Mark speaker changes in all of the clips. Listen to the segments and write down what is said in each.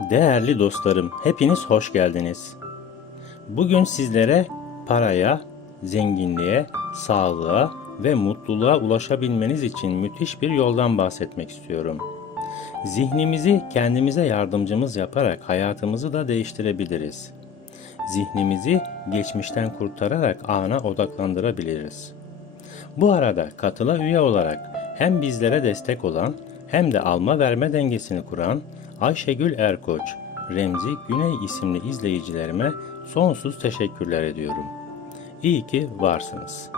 Speaker 1: Değerli dostlarım, hepiniz hoş geldiniz. Bugün sizlere paraya, zenginliğe, sağlığa ve mutluluğa ulaşabilmeniz için müthiş bir yoldan bahsetmek istiyorum. Zihnimizi kendimize yardımcımız yaparak hayatımızı da değiştirebiliriz. Zihnimizi geçmişten kurtararak ana odaklandırabiliriz. Bu arada katıla üye olarak hem bizlere destek olan hem de alma verme dengesini kuran Ayşegül Erkoç, Remzi Güney isimli izleyicilerime sonsuz teşekkürler ediyorum. İyi ki varsınız.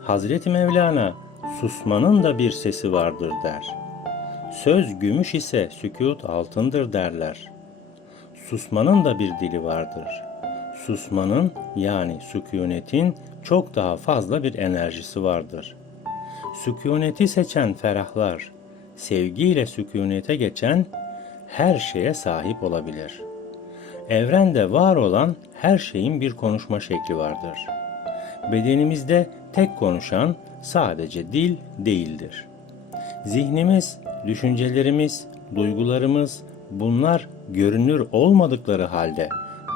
Speaker 1: Hazreti Mevlana susmanın da bir sesi vardır der. Söz gümüş ise sükut altındır derler. Susmanın da bir dili vardır. Susmanın yani sükunetin çok daha fazla bir enerjisi vardır. Sükuneti seçen ferahlar, sevgiyle sükunete geçen her şeye sahip olabilir. Evrende var olan her şeyin bir konuşma şekli vardır. Bedenimizde tek konuşan sadece dil değildir. Zihnimiz, düşüncelerimiz, duygularımız bunlar görünür olmadıkları halde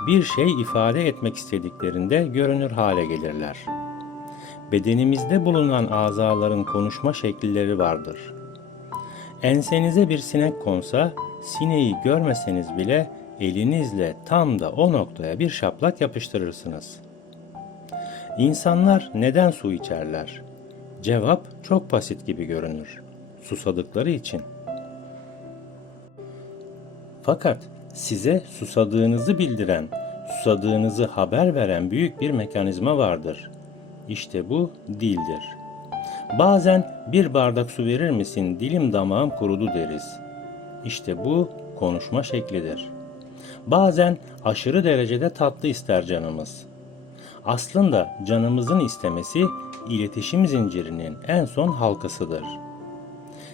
Speaker 1: bir şey ifade etmek istediklerinde görünür hale gelirler. Bedenimizde bulunan azaların konuşma şekilleri vardır. Ensenize bir sinek konsa, sineği görmeseniz bile elinizle tam da o noktaya bir şaplak yapıştırırsınız. İnsanlar neden su içerler? Cevap çok basit gibi görünür. Susadıkları için. Fakat size susadığınızı bildiren, susadığınızı haber veren büyük bir mekanizma vardır. İşte bu dildir. Bazen bir bardak su verir misin dilim damağım kurudu deriz. İşte bu konuşma şeklidir. Bazen aşırı derecede tatlı ister canımız. Aslında canımızın istemesi iletişim zincirinin en son halkasıdır.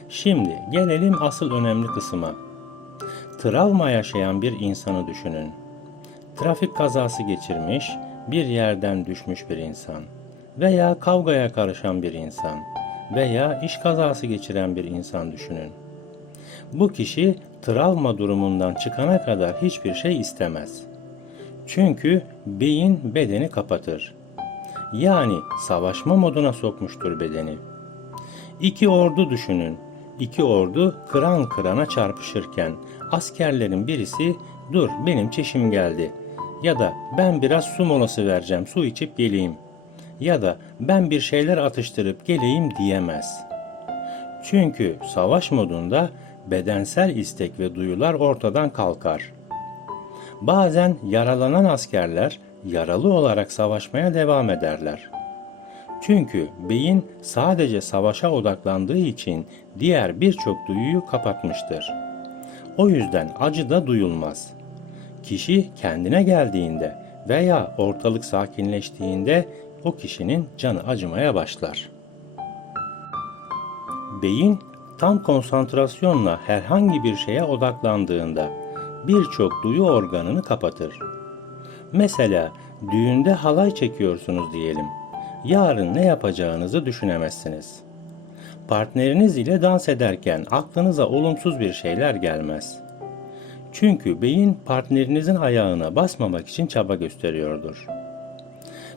Speaker 1: Şimdi gelelim asıl önemli kısma. Travma yaşayan bir insanı düşünün. Trafik kazası geçirmiş, bir yerden düşmüş bir insan veya kavgaya karışan bir insan veya iş kazası geçiren bir insan düşünün. Bu kişi travma durumundan çıkana kadar hiçbir şey istemez. Çünkü beyin bedeni kapatır. Yani savaşma moduna sokmuştur bedeni. İki ordu düşünün. İki ordu kıran kırana çarpışırken askerlerin birisi dur benim çişim geldi ya da ben biraz su molası vereceğim su içip geleyim ya da ben bir şeyler atıştırıp geleyim diyemez. Çünkü savaş modunda bedensel istek ve duyular ortadan kalkar. Bazen yaralanan askerler yaralı olarak savaşmaya devam ederler. Çünkü beyin sadece savaşa odaklandığı için diğer birçok duyuyu kapatmıştır. O yüzden acı da duyulmaz. Kişi kendine geldiğinde veya ortalık sakinleştiğinde o kişinin canı acımaya başlar. Beyin tam konsantrasyonla herhangi bir şeye odaklandığında birçok duyu organını kapatır. Mesela düğünde halay çekiyorsunuz diyelim. Yarın ne yapacağınızı düşünemezsiniz. Partneriniz ile dans ederken aklınıza olumsuz bir şeyler gelmez. Çünkü beyin partnerinizin ayağına basmamak için çaba gösteriyordur.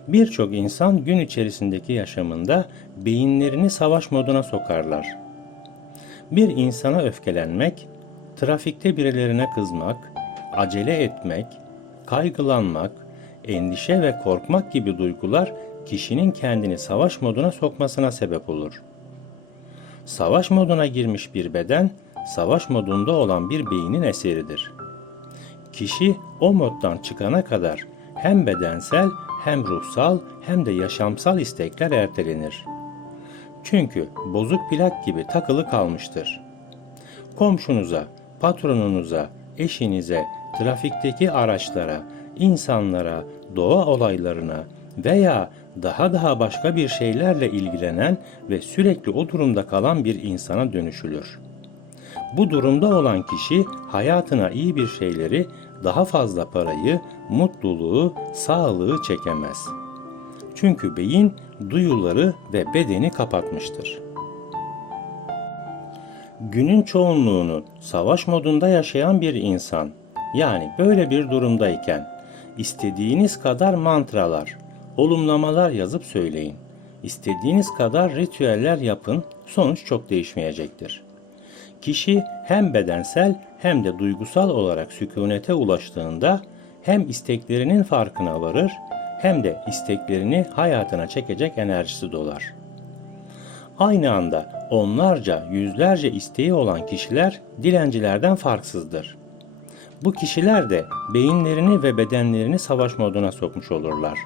Speaker 1: Birçok insan gün içerisindeki yaşamında beyinlerini savaş moduna sokarlar. Bir insana öfkelenmek, trafikte birilerine kızmak, acele etmek, kaygılanmak, endişe ve korkmak gibi duygular kişinin kendini savaş moduna sokmasına sebep olur. Savaş moduna girmiş bir beden, savaş modunda olan bir beynin eseridir. Kişi o moddan çıkana kadar hem bedensel hem ruhsal hem de yaşamsal istekler ertelenir. Çünkü bozuk plak gibi takılı kalmıştır. Komşunuza, patronunuza, eşinize, trafikteki araçlara, insanlara, doğa olaylarına veya daha daha başka bir şeylerle ilgilenen ve sürekli o durumda kalan bir insana dönüşülür. Bu durumda olan kişi hayatına iyi bir şeyleri, daha fazla parayı, mutluluğu, sağlığı çekemez. Çünkü beyin duyuları ve bedeni kapatmıştır. Günün çoğunluğunu savaş modunda yaşayan bir insan, yani böyle bir durumdayken istediğiniz kadar mantralar, olumlamalar yazıp söyleyin. İstediğiniz kadar ritüeller yapın, sonuç çok değişmeyecektir. Kişi hem bedensel hem de duygusal olarak sükunete ulaştığında hem isteklerinin farkına varır hem de isteklerini hayatına çekecek enerjisi dolar. Aynı anda onlarca, yüzlerce isteği olan kişiler dilencilerden farksızdır. Bu kişiler de beyinlerini ve bedenlerini savaş moduna sokmuş olurlar.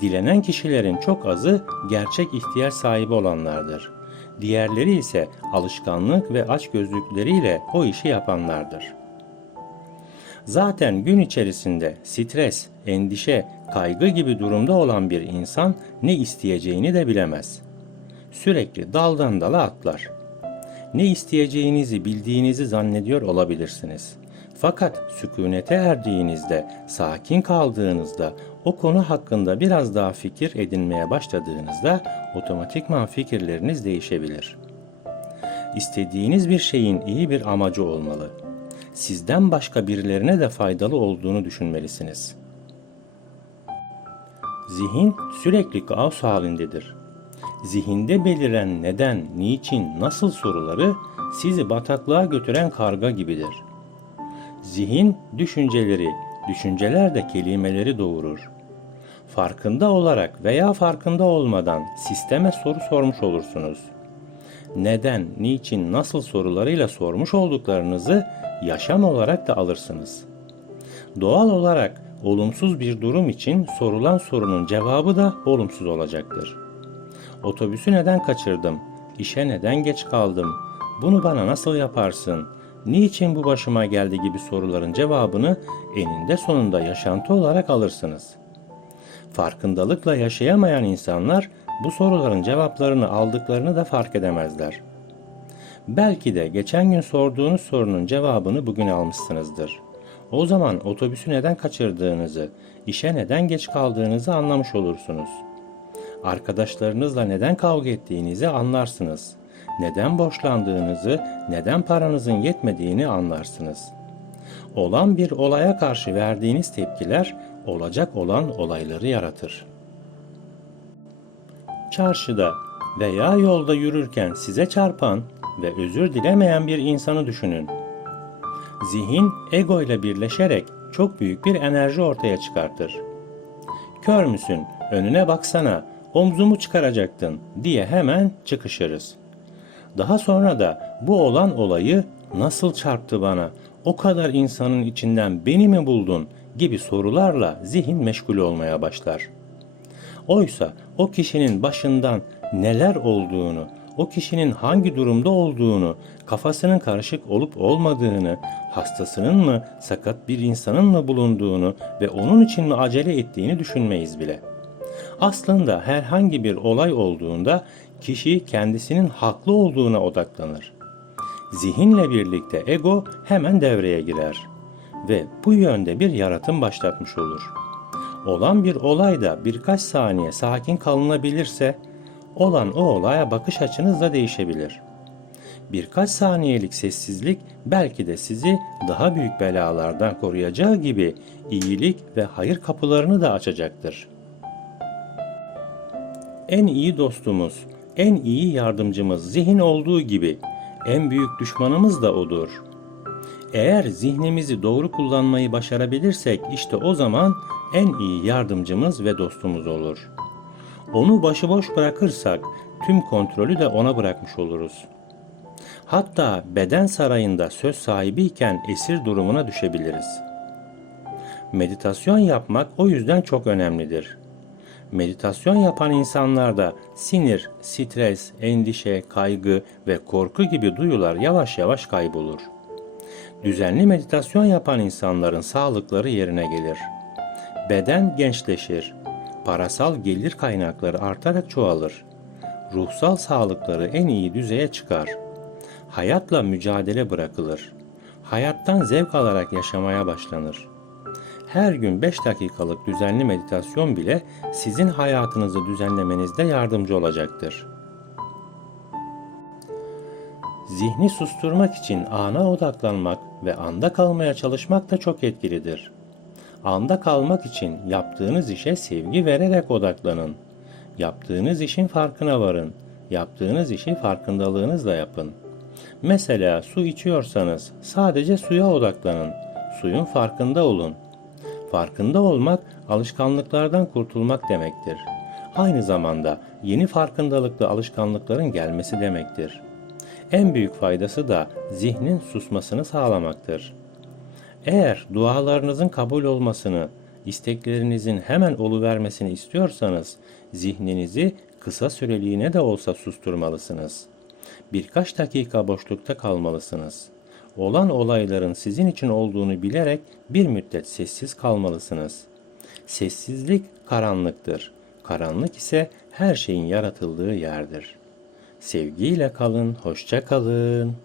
Speaker 1: Dilenen kişilerin çok azı gerçek ihtiyaç sahibi olanlardır. Diğerleri ise alışkanlık ve açgözlükleriyle o işi yapanlardır. Zaten gün içerisinde stres, endişe, kaygı gibi durumda olan bir insan ne isteyeceğini de bilemez. Sürekli daldan dala atlar. Ne isteyeceğinizi bildiğinizi zannediyor olabilirsiniz. Fakat sükunete erdiğinizde, sakin kaldığınızda, o konu hakkında biraz daha fikir edinmeye başladığınızda otomatikman fikirleriniz değişebilir. İstediğiniz bir şeyin iyi bir amacı olmalı. Sizden başka birilerine de faydalı olduğunu düşünmelisiniz. Zihin sürekli kaos halindedir. Zihinde beliren neden, niçin, nasıl soruları sizi bataklığa götüren karga gibidir. Zihin düşünceleri, düşünceler de kelimeleri doğurur. Farkında olarak veya farkında olmadan sisteme soru sormuş olursunuz. Neden, niçin, nasıl sorularıyla sormuş olduklarınızı yaşam olarak da alırsınız. Doğal olarak olumsuz bir durum için sorulan sorunun cevabı da olumsuz olacaktır. Otobüsü neden kaçırdım? İşe neden geç kaldım? Bunu bana nasıl yaparsın? Niçin bu başıma geldi gibi soruların cevabını eninde sonunda yaşantı olarak alırsınız. Farkındalıkla yaşayamayan insanlar bu soruların cevaplarını aldıklarını da fark edemezler. Belki de geçen gün sorduğunuz sorunun cevabını bugün almışsınızdır. O zaman otobüsü neden kaçırdığınızı, işe neden geç kaldığınızı anlamış olursunuz. Arkadaşlarınızla neden kavga ettiğinizi anlarsınız. Neden borçlandığınızı, neden paranızın yetmediğini anlarsınız. Olan bir olaya karşı verdiğiniz tepkiler olacak olan olayları yaratır. Çarşıda veya yolda yürürken size çarpan ve özür dilemeyen bir insanı düşünün. Zihin ego ile birleşerek çok büyük bir enerji ortaya çıkartır. Kör müsün? Önüne baksana. Omzumu çıkaracaktın diye hemen çıkışırız. Daha sonra da bu olan olayı nasıl çarptı bana? O kadar insanın içinden beni mi buldun? gibi sorularla zihin meşgul olmaya başlar. Oysa o kişinin başından neler olduğunu, o kişinin hangi durumda olduğunu, kafasının karışık olup olmadığını, hastasının mı, sakat bir insanın mı bulunduğunu ve onun için mi acele ettiğini düşünmeyiz bile. Aslında herhangi bir olay olduğunda kişi kendisinin haklı olduğuna odaklanır. Zihinle birlikte ego hemen devreye girer ve bu yönde bir yaratım başlatmış olur. Olan bir olayda birkaç saniye sakin kalınabilirse olan o olaya bakış açınız da değişebilir. Birkaç saniyelik sessizlik belki de sizi daha büyük belalardan koruyacağı gibi iyilik ve hayır kapılarını da açacaktır. En iyi dostumuz, en iyi yardımcımız zihin olduğu gibi en büyük düşmanımız da odur. Eğer zihnimizi doğru kullanmayı başarabilirsek işte o zaman en iyi yardımcımız ve dostumuz olur.'' Onu başıboş bırakırsak tüm kontrolü de ona bırakmış oluruz. Hatta beden sarayında söz sahibiyken esir durumuna düşebiliriz. Meditasyon yapmak o yüzden çok önemlidir. Meditasyon yapan insanlarda sinir, stres, endişe, kaygı ve korku gibi duyular yavaş yavaş kaybolur. Düzenli meditasyon yapan insanların sağlıkları yerine gelir. Beden gençleşir, parasal gelir kaynakları artarak çoğalır. Ruhsal sağlıkları en iyi düzeye çıkar. Hayatla mücadele bırakılır. Hayattan zevk alarak yaşamaya başlanır. Her gün 5 dakikalık düzenli meditasyon bile sizin hayatınızı düzenlemenizde yardımcı olacaktır. Zihni susturmak için ana odaklanmak ve anda kalmaya çalışmak da çok etkilidir. Anda kalmak için yaptığınız işe sevgi vererek odaklanın. Yaptığınız işin farkına varın. Yaptığınız işi farkındalığınızla yapın. Mesela su içiyorsanız sadece suya odaklanın. Suyun farkında olun. Farkında olmak alışkanlıklardan kurtulmak demektir. Aynı zamanda yeni farkındalıklı alışkanlıkların gelmesi demektir. En büyük faydası da zihnin susmasını sağlamaktır. Eğer dualarınızın kabul olmasını, isteklerinizin hemen oluvermesini istiyorsanız zihninizi kısa süreliğine de olsa susturmalısınız. Birkaç dakika boşlukta kalmalısınız. Olan olayların sizin için olduğunu bilerek bir müddet sessiz kalmalısınız. Sessizlik karanlıktır. Karanlık ise her şeyin yaratıldığı yerdir. Sevgiyle kalın, hoşça kalın.